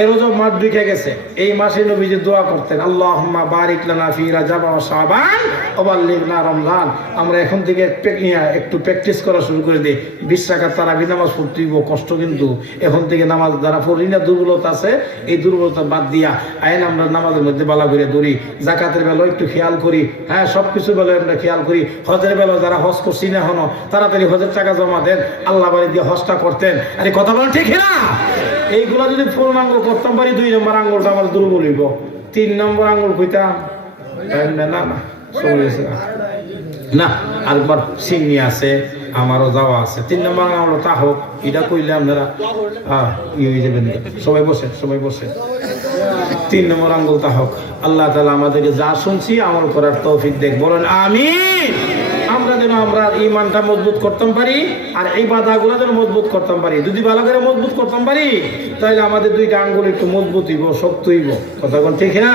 এ মাস ঢুকে গেছে। এই মাসে নবীজি দোয়া করতেন আল্লাহুম্মা বারিক লানা ফি রাজাব শাবান ওয়া রমজান। আমরা এখন থেকে একটু প্র্যাকটিস করা শুরু করে দিই। বিশ রাকাত তারাবি নামাজ পড়তে হইব, কষ্ট কিন্তু। এখন থেকে নামাজ দ্বারা পড়ি না দুর্বলতা আছে। এই দুর্বলতা বাদ দিয়া আইন আমরা নামাজের মধ্যে বালা করে দৌড়ি জাকাতের বেলাও একটু খেয়াল করি। হ্যাঁ সব কিছু বেলায় আমরা খেয়াল করি। হজের বেলা যারা হজ করছি না এখনও তাড়াতাড়ি হজের টাকা জমা দেন। আল্লাহ বাড়ি দিয়ে হজটা করতেন। আরে কথা বলেন ঠিক না এইগুলা যদি ফুল আঙ্গুল করতাম পারি দুই নম্বর আঙ্গুলটা আমার দুর্বল হইব তিন নম্বর আঙ্গুল কইতাম না না না আরেকবার সিন্নি আছে, আমারও যাওয়া আছে। তিন নম্বর আঙুল তা হোক, এটা কইলে আপনারা ইয়ে হয়ে যাবেন। সবাই বসে সবাই বসে। তিন নম্বর আঙ্গুল তা হোক। আল্লাহ তালা আমাদেরকে যা শুনছি আমল করার তৌফিক দেখ। বলেন আমি আমরা ইমানটা মজবুত করতাম পারি আর এই বাধাগুলো যেন মজবুত করতাম পারি। যদি ভালো করে মজবুত করতাম পারি, তাহলে আমাদের দুইটা আঙ্গুল একটু মজবুত হইব, শক্ত হইব। কথা কোন ঠিক না?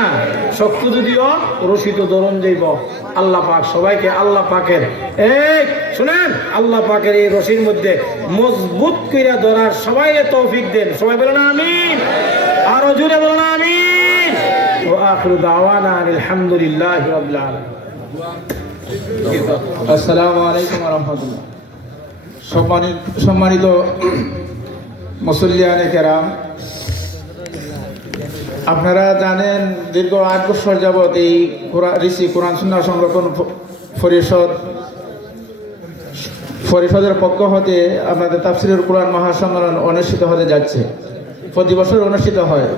শক্ত যদিও রশিদ ধরন যাইব। আল্লাহ পাক সবাইকে, আল্লাহ পাকের, এই শুনেন, আল্লাহ পাকের এই রশির মধ্যে মজবুত কইরা ধরার সবাই তৌফিক দেন। সবাই বলেন আমিন? আরও জুড়ে বলেন আমিন? ও আখিরু দাওয়ানা আলহামদুলিল্লাহ রাব্বিল আলামিন। আলাইকুম সম্মানিত সম্মানিত মুসল্লিয়ানে কেরাম, আপনারা জানেন দীর্ঘ আট বছর যাবৎ এই ঋষি কোরআন সুন্নাহ সংরক্ষণ পরিষদ, পরিষদের পক্ষ হতে আপনাদের তাফসিরুল কোরআন মহাসম্মেলন অনুষ্ঠিত হতে যাচ্ছে। প্রতি বছর অনুষ্ঠিত হয়।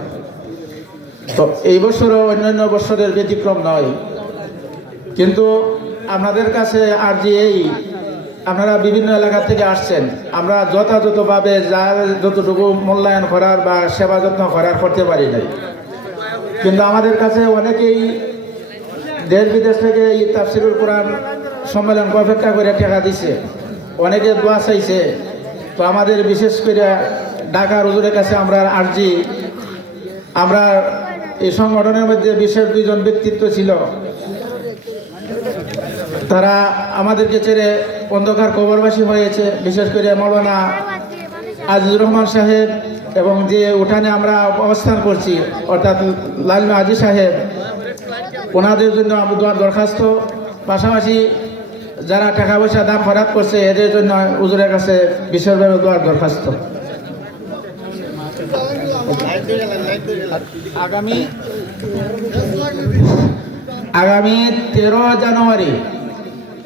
তো এই বছরও অন্যান্য বছরের ব্যতিক্রম নয়। কিন্তু আপনাদের কাছে আর যে এই আপনারা বিভিন্ন এলাকা থেকে আসছেন। আমরা যথাযথভাবে যার যতটুকু মূল্যায়ন করার বা সেবা যত্ন করার করতে পারি নাই। কিন্তু আমাদের কাছে অনেকেই দেশ বিদেশ থেকে এই তাফসিরুল কোরআন সম্মেলন অপেক্ষা করে টাকা দিছে। অনেকে দোয়া চাইছে। তো আমাদের বিশেষ করে ঢাকা হুজুরের কাছে আমরা আর্জি, আমরা এই সংগঠনের মধ্যে বিশেষ দুইজন ব্যক্তিত্ব ছিল। তারা আমাদেরকে ছেড়ে অন্ধকার কবরবাসী হয়েছে, বিশেষ করে মৌলানা আজিজুর রহমান সাহেব এবং যে উঠানে আমরা অবস্থান করছি, অর্থাৎ লালমা আজি সাহেব, ওনাদের জন্য আমি দোয়ার দরখাস্ত। পাশাপাশি যারা টাকা পয়সা দাম খরাত করছে, এদের জন্য উজুরের কাছে বিশেষভাবে দোয়ার দরখাস্ত। আগামী আগামী তেরো জানুয়ারি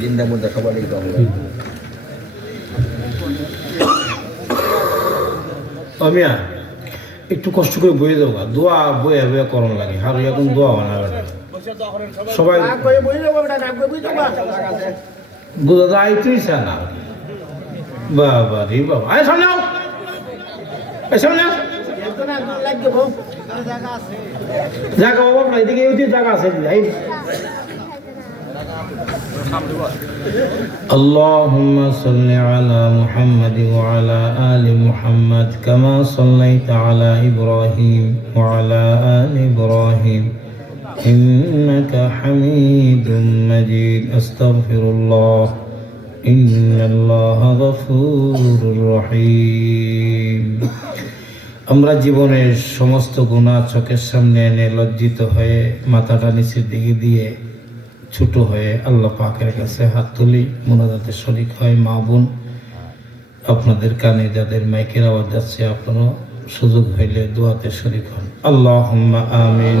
জিন্দা একটু কষ্ট করে বয়ে দেবো দোয়া বয়ে বয়ে করণ লাগে। আর এরকম দোয়া হয় না সবাই গুদাদা আইতেই চায় না। বাবা রে বাবা। আয় সামনে আয় সামনে জায়গা অভাব নাই এদিকে ওইদিকে জায়গা আছে এই اللهم صل على محمد وعلى آل محمد كما صليت على إبراهيم وعلى آل إبراهيم إنك حميد مجيد أستغفر الله إن الله غفور رحيم আমরা জীবনের সমস্ত গুণা চোখের সামনে এনে লজ্জিত হয়ে মাথাটা নিচের দিকে দিয়ে ছোট হয়ে আল্লাহ পাকের কাছে হাত তুলি। মোনাজাতের শরিক হয় মা বোন। আপনাদের কানে যাদের মাইকের আওয়াজ যাচ্ছে, আপনারও সুযোগ হইলে দোয়াতে শরিক হন। আল্লাহ আমিন।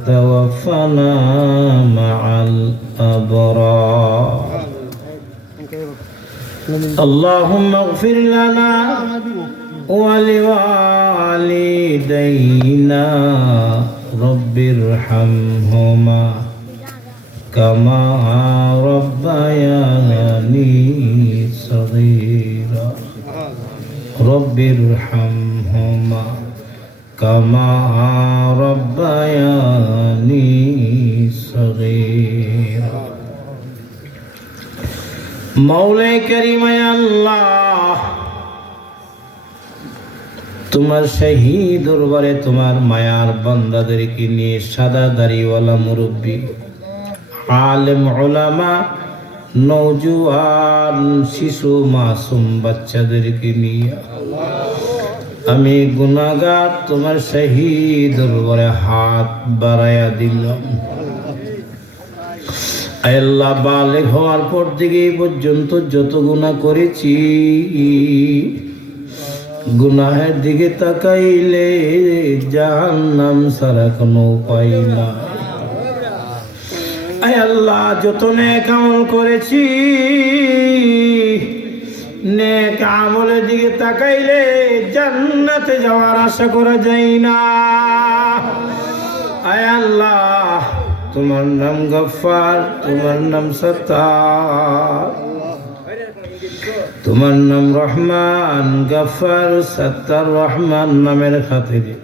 وتوفنا مع الأبرار اللهم اغفر لنا ولوالدينا رب ارحمهما كما ربياني صغيرا رب ارحمهما كما ربياني صغيرا মৌলাই করিমায় আল্লাহ তোমার সেই দরবারে তোমার মায়ার বান্দাদেরকে নিয়ে সাদা দাড়িওয়ালা মুরব্বী আলেম ওলামা নৌজুয়ান শিশু মাসুম বাচ্চাদেরকে নিয়ে আমি গুনাগার তোমার সেই দরবারে হাত বাড়াইয়া দিলাম। আল্লাহ, বালেগ হওয়ার পর থেকে এই পর্যন্ত যত গুণা করেছি, গুনাহের দিকে তাকাইলে জাহান নাম সারা কোনো উপায় না আয় আল্লাহ, যত নেক আমল করেছি নেক আমলের দিকে তাকাইলে জান্নাতে যাওয়ার আশা করা যায় না। আয় আল্লাহ, তোমার নাম গফার তোমার নাম সত্তার। তোমার নাম রহমান গফার সত্তার, রহমান নামের খাতিরে।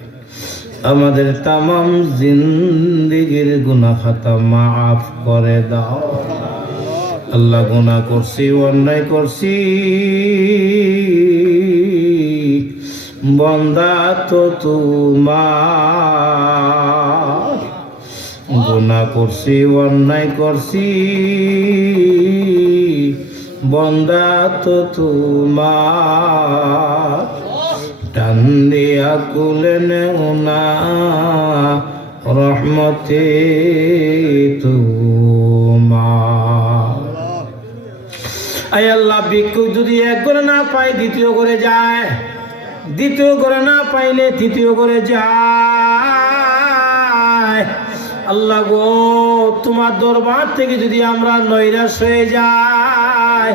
আমাদের তামাম জিন্দিগির গুনা খাতা মাফ করে দাও। আল্লাহ গুনাহ করছি, অন্যায় করছি। বন্দা তো তোমার। গুনাহ করছি, অন্যায় করছি। বন্দা তো তোমার। টান দিয়া কুলে নেও না রহমতে। আল্লাহ, ভিক্ষুক যদি এক করে না পায়, দ্বিতীয় করে যায়। দ্বিতীয় করে না পাইলে তৃতীয় করে যায়। আল্লাহ গো, তোমার দরবার থেকে যদি আমরা নৈরাশ হয়ে যাই,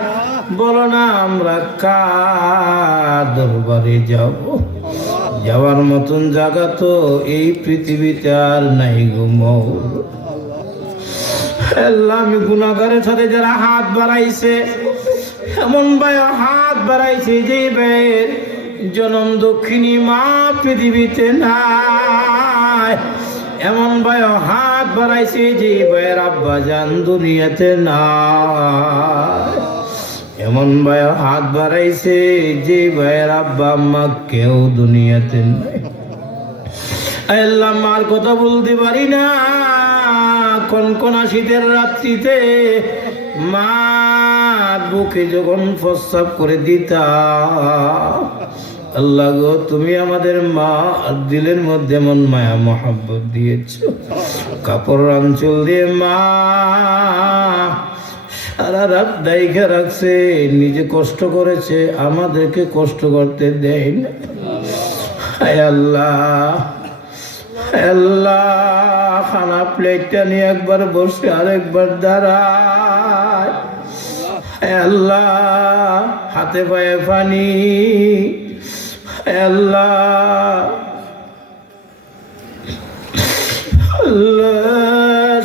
বলো না আমরা কার দরবারে যাব? যাওয়ার মতন জায়গা তো এই পৃথিবীতে আর নাই গো আল্লাহ, আমি গুণাগারের সাথে যারা হাত বাড়াইছে এমন ভাই হাত বাড়াইছে যে ভাইয়ের জনম দক্ষিণী মা পৃথিবীতে নাই। এমন ভাই হাত বাড়াইছে যে ভাইয়ের আব্বা জান দুনিয়াতে নাই। এমন ভাই হাত বাড়াইছে যে ভাইয়ের আব্বা আম্মা কেউ দুনিয়াতে নাই। আল্লাহ কথা বলতে পারি না। কনকনা শীতের রাত্রিতে মা বুকে যখন প্রস্রাব করে দিতা, আল্লাহ গো, তুমি আমাদের মা আর দিলের মধ্যে এমন মায়া, মহাব্বত দিয়েছ। কাপড় অঞ্চল দিয়ে মা সারা রাত ডাইখা রাখছে, নিজে কষ্ট করেছে, আমাদেরকে কষ্ট করতে দেয় না। আল্লাহ আল্লাহ, খানা প্লেটটা নিয়ে একবার বসে আরেকবার হায় আল্লাহ, হাতে পায়ে পানি। আল্লাহ।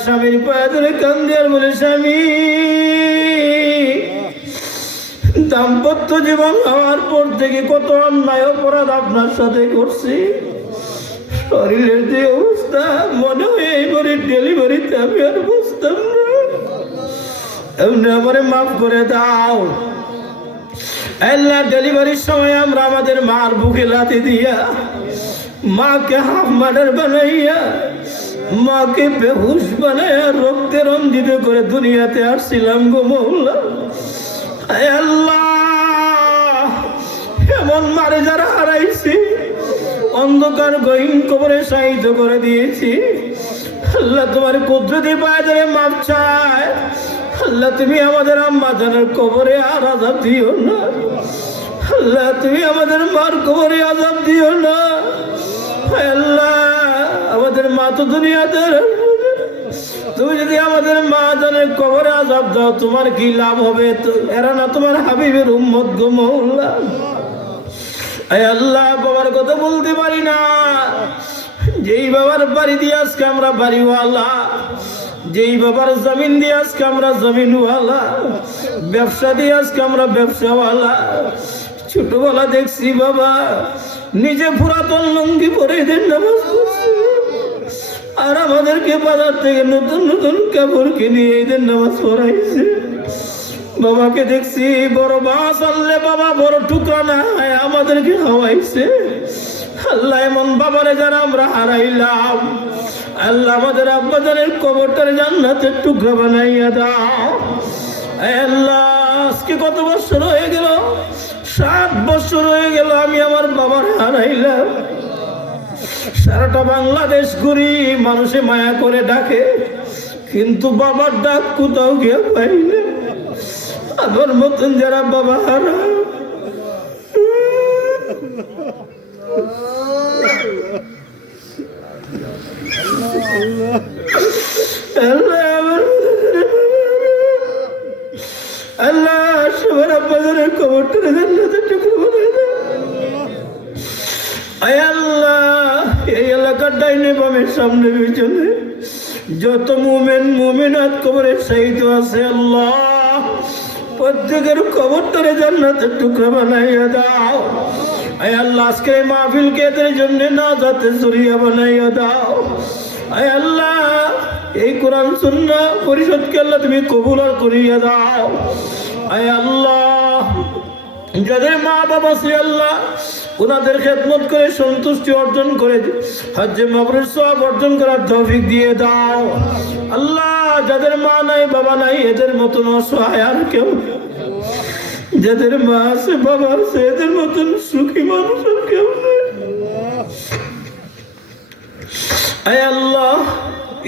স্বামীর পায়ে ধরে কান্দি আর বলে, স্বামী, দাম্পত্য জীবন হওয়ার পর থেকে কত অন্যায় অপরাধ আপনার সাথে করছি। শরীরের যে অবস্থা, মনে হয় এইবারে ডেলিভারিতে আমি আর বুঝতাম না। এমনি মাফ করে দাও। আল্লাহ ডেলিভারির সময় আমরা আমাদের মার বুকে লাথি দিয়া মাকে হাফ মার্ডার বানাইয়া, মাকে বেহুশ বানাইয়া রক্তে রঞ্জিত করে দুনিয়াতে আসছিলাম গো মৌলা। আল্লাহ, এমন মারে যারা হারাইছি, অন্ধকার গহীন কবরে সাহিত্য করে দিয়েছি। আল্লাহ তোমার কুদরতি পায়ে ধরে মাপ চায়। আল্লাহ, তুমি আমাদের আম্মা জানের কবরে আর আজাব দিও না। আল্লাহ, তুমি আমাদের মার কবরে আজাব দিও না। আল্লাহ, আমাদের মা তো দুনিয়াতে। তুমি যদি আমাদের মা জানের কবরে আজাব দাও, তোমার কি লাভ হবে? এরা না তোমার হাবিবের উম্মত গো আয় আল্লাহ, বাবার কথা বলতে পারি না। যেই বাবার বাড়ি দিয়ে আজকে আমরা বাড়িওয়ালা যেই বাবার জমিন দিয়ে আজকে আমরা জমিনওয়ালা, ব্যবসা দিয়ে আজকে আমরা ব্যবসাওয়ালা, ছোটবেলা দেখছি বাবা, নিজে পুরাতন লঙ্গি পরে এদের নামাজ আর আমাদেরকে বাজার থেকে নতুন নতুন কাপড় কিনে এদের নামাজ পড়াইছে। বাবাকে দেখছি বড় মাছ আনলে বাবা বড় টুকরা না আমাদেরকে খাওয়াইছে। আল্লাহ এমন বাবারে যারা আমরা হারাইলাম। আল্লাহ আমাদের আব্বাজানের কবরটারে জান্নাতের টুকরা বানাইয়া দাও। আল্লাহ, আজকে কত বছর হয়ে গেল? সাত বছর হয়ে গেল আমি আমার বাবার হারাইলাম। সারাটা বাংলাদেশ ঘুরি মানুষে মায়া করে ডাকে, কিন্তু বাবার ডাক কোথাও গিয়ে পাই না। আমার মতন যারা বাবা হারা আল্লাহ আমার আল্লাহ সবার আব্বাদের কবরটা জান্নাতের টুকরো বানায় আল্লাহ এই এলাকার সামনে যত মুমেন মুমিনাত কবরের সাহিত্য আছে আল্লাহ প্রত্যেকের কবরটারে জান্নাতের টুকরা বানাইয়া দাও। আয় আল্লাহ আজকে এই মাহফিলকে জন্য না যাতে জরিয়া বানাইয়া দাও। আল্লাহ, এই কোরআন সুন্না পরিষদকে আল্লাহ তুমি কবুল আর করিয়া দাও। আয় আল্লাহ, যাদের মা বাবা শ্রী আল্লাহ ওনাদের খেদমত করে সন্তুষ্টি অর্জন করে, হজ্জে মাবরুর সব অর্জন করার তৌফিক দিয়ে দাও। আল্লাহ, যাদের মা নাই, বাবা নাই, এদের মতন অসহায় আর কেউ। যাদের মা আছে, বাবা আছে, এদের মতন সুখী মানুষ আর কেউ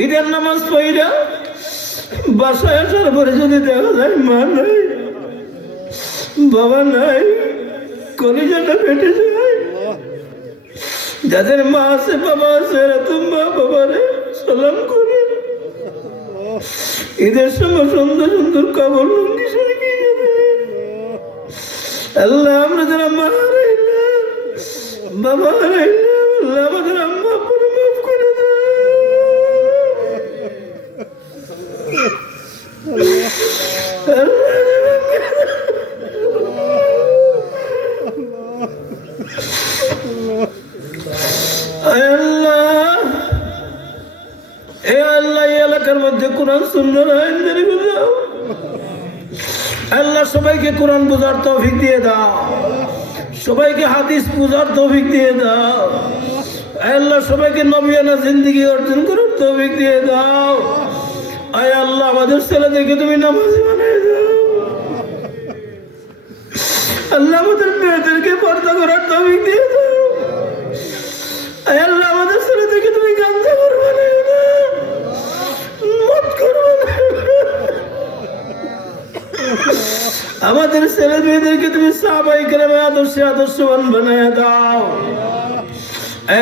ঈদের নামাজ বাসায় আসার পরে যদি দেখা যায় মা নাই, বাবা নাই, কলিজাটা যায়। যাদের মা আছে, বাবা আছে মা বাবারে সালাম করে। ঈদের সময় সুন্দর সুন্দর কাপড় লুঙ্গি শাড়ি আল্লাহ, আমরা যারা মা হারাইলাম বাবা হারাইলাম আল্লাহ আমাদের আম্মা আব্বারে মাফ করে দেয় আয় আল্লাহ এ আল্লাহ এলাকার মধ্যে কোরআন সুন্দর আইন জারি সবাইকে কোরআন বোঝার তৌফিক দিয়ে দাও। সবাইকে হাদিস বোঝার তৌফিক দিয়ে দাও। আল্লাহ সবাইকে নবিয়ানা জিন্দগি অর্জন করার তৌফিক দিয়ে দাও। আয় আল্লাহ, আমাদের ছেলেদেরকে তুমি নামাজি বানিয়ে দাও। আল্লাহ আমাদের মেয়েদেরকে পর্দা করার তৌফিক দিয়ে দাও। আমাদের ছেলে মেয়েদেরকে তুমি সাবাই করে আদর্শে আদর্শবান বানায় দাও।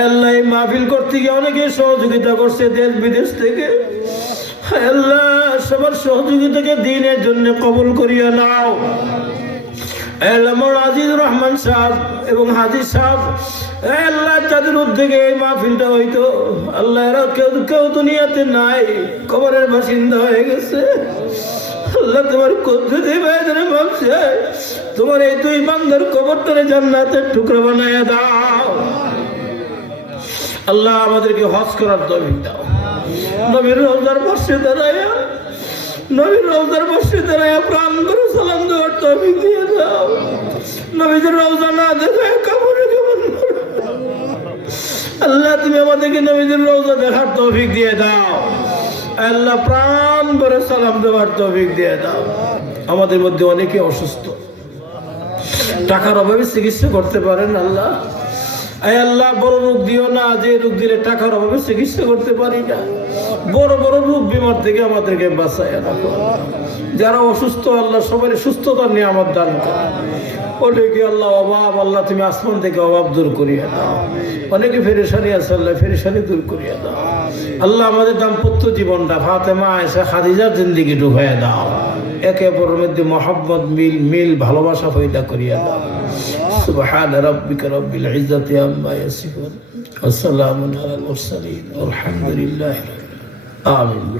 আল্লাহ মাহফিল করতে গিয়ে অনেকে সহযোগিতা করছে দেশ বিদেশ থেকে। আল্লাহ, সবার সহযোগিতাকে দিনের জন্য কবুল করিয়া নাও। রহমান এবং হাজির আল্লাহ এই মাহফিলটা হইতো। আল্লাহ কেউ কেউ দুনিয়াতে নাই, কবরের বাসিন্দা হয়ে গেছে। আল্লাহ তোমার কুদরতি ভাইদের ভাবছে তোমার এই দুই বান্দার কবরটারে জান্নাতের টুকরা বানায় দাও। আল্লাহ আমাদেরকে হজ করার তৌফিক দাও। নবীর রোজার পাশে দাঁড়ায়া, নবীর রোজার পাশে দাঁড়ায়া প্রাণ করে সালাম দেওয়ার তৌফিক দিয়ে দাও। নবীদের রোজা না দেখায় কাপড়ে কেমন আল্লাহ তুমি আমাদেরকে নবীদের রোজা দেখার তৌফিক দিয়ে দাও। আল্লাহ প্রাণ ভরে সালাম দেওয়ার তফিক দিয়ে দাও। আমাদের মধ্যে অনেকে অসুস্থ। টাকার অভাবে চিকিৎসা করতে পারেন আল্লাহ। আল্লাহ, বড় রোগ দিও না, যে রোগ দিলে টাকার অভাবে চিকিৎসা করতে পারি না। বড় বড় রোগ বিমার থেকে আমাদেরকে বাঁচায় রাখো। যারা অসুস্থ, আল্লাহ সবাই সুস্থতা নিয়ে আমার দান অনেকে আল্লাহ অভাব, আল্লাহ তুমি আসমান থেকে অভাব দূর করিয়া দাও। অনেকে ফেরেশানি আছে, আল্লাহ ফেরেশানি দূর করিয়া দাও। আল্লাহ আমাদের দাম্পত্য জীবনটা ফাতেমা আয়সা খাদিজার জিন্দিগি ঢুকাইয়া দাও। একে অপরের মধ্যে মোহাম্মদ মিল মিল, ভালোবাসা ফাইদা করিয়া দাও। সুবহান রাব্বিকা রব্বিল ইজ্জাতি আম্মা ইয়াসিফুন। ওয়া সালামুন আলাল মুরসালিন। আলহামদুলিল্লাহ Amin.